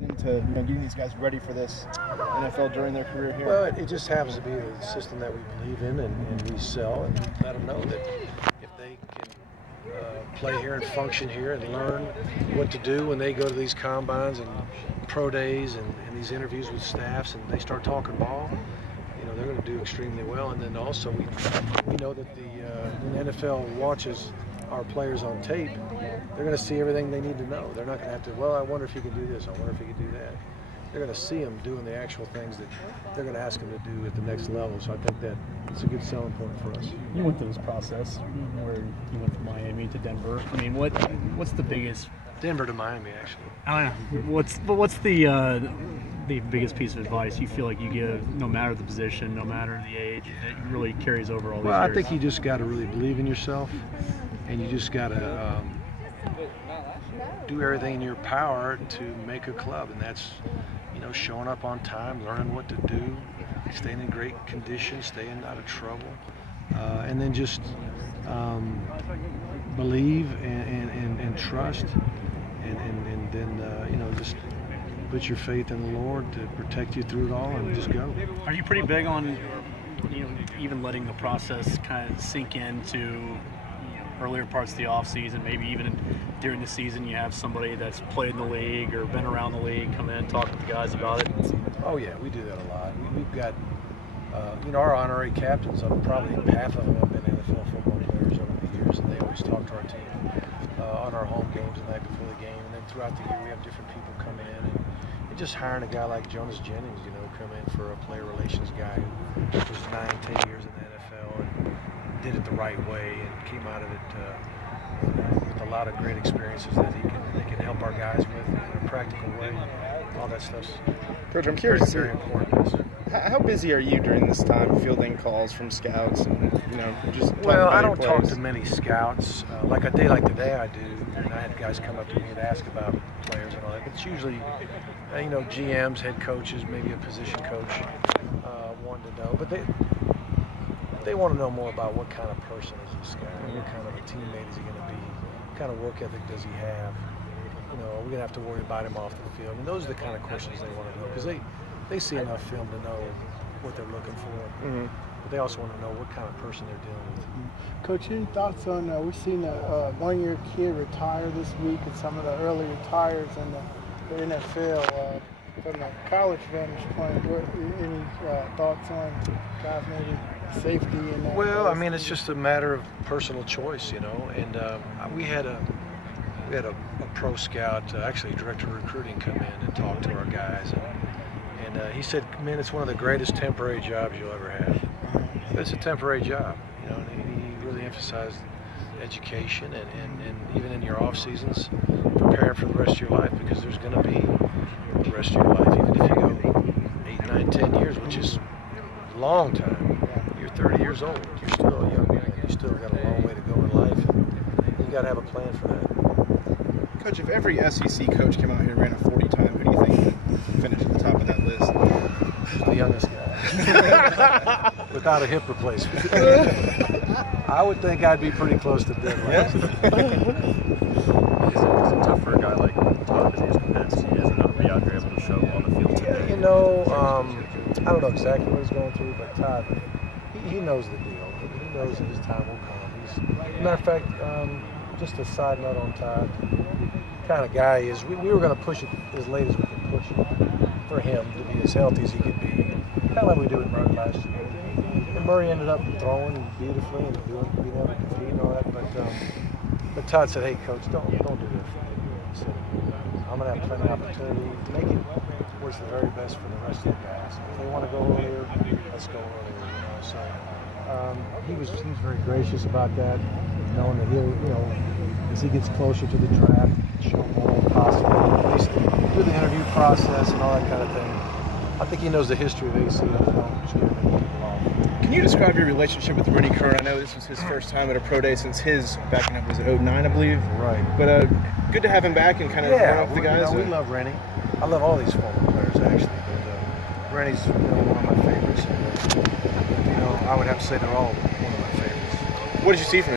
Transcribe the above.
into getting these guys ready for this NFL during their career here? Well, it just happens to be the system that we believe in and we sell, and we let them know that if they can play here and function here and learn what to do when they go to these combines and pro days and these interviews with staffs and they start talking ball, they're going to do extremely well. And then also we know that when the NFL watches our players on tape, they're going to see everything they need to know. They're not going to have to, well, I wonder if he can do this, I wonder if he can do that. They're going to see them doing the actual things that they're going to ask them to do at the next level. So I think that it's a good selling point for us. You went through this process where you went from Miami to Denver. I mean, what's the biggest? Denver to Miami, actually. I don't know. What's the biggest piece of advice you feel like you give, no matter the position, no matter the age, that really carries over all these years? Well, I think you just got to really believe in yourself, and you just got to do everything in your power to make a club, and that's showing up on time, learning what to do, staying in great condition, staying out of trouble, and then just believe and trust, and then just put your faith in the Lord to protect you through it all, and just go. Are you pretty big on even letting the process kind of sink into earlier parts of the off season, maybe even during the season you have somebody that's played in the league or been around the league come in, talk with the guys about it? Oh yeah, we do that a lot. We've got our honorary captains, probably half of them have been NFL football players over the years, and they always talk to our team on our home games the night before the game, and then throughout the year we have different people come in, and just hiring a guy like Jonas Jennings, come in for a player relations guy who was 9-10 years in the NFL and did it the right way and came out of it with a lot of great experiences that they can help our guys with in a practical way. All that stuff's Coach, I'm curious. very important. How busy are you during this time fielding calls from scouts and just talking Well, about I your don't talk plays? to many scouts. Like a day like today, I do, and I had guys come up to me and ask about players and all that. But it's usually, GMs, head coaches, maybe a position coach wanting to know. But they want to know more about what kind of person is this guy, what kind of a teammate is he going to be, what kind of work ethic does he have. Are we going to have to worry about him off the field? And those are the kind of questions they want to know, because they see enough film to know what they're looking for. But they also want to know what kind of person they're dealing with. Coach, any thoughts on, we've seen a one-year kid retire this week and some of the early retires in the NFL. From the college vantage point, any thoughts on guys maybe safety and that? Well, I mean, it's just a matter of personal choice, and we had a pro scout, actually director of recruiting, come in and talk to our guys, and he said, man, it's one of the greatest temporary jobs you'll ever have. It's a temporary job, and he really emphasized education and even in your off seasons, prepare for the rest of your life, because there's going to be the rest of your life, even if you go 8, 9, 10 years, which is a long time. You're 30 years old, you're still a young man, you still got a long way to go in life, and you got to have a plan for that. Coach, if every SEC coach came out here and ran a 40 time, who do you think would finish at the top of that list? The youngest guy. Without a hip replacement. I would think I'd be pretty close to dead last. Is it tough for a guy like Todd, because he's convinced he is enough to be out here able to show on the field today? I don't know exactly what he's going through, but Todd, he knows the deal. He knows that his time will come. As a matter of fact, just a side note on Todd, the kind of guy he is, we were going to push it as late as we could push it for him to be as healthy as he could be. Kind of like we did with Murray last year. And Murray ended up throwing beautifully and being able to compete and all that. But Todd said, "Hey, coach, don't do that for me." He said, "I'm going to have plenty of opportunity to make it what's the very best for the rest of the guys. If they want to go earlier, let's go earlier." So he was very gracious about that, knowing that he'll, as he gets closer to the draft, show more possibly, at least through the interview process and all that kind of thing. I think he knows the history of AC. Can you describe your relationship with Rennie Curran? I know this was his first time at a pro day since his backing up was at 09, I believe. Right. But good to have him back and kind of run up the guys. We love Rennie. I love all these former players actually, but Rennie's one of my favorites. And, I would have to say they're all one of my favorites. What did you see from him?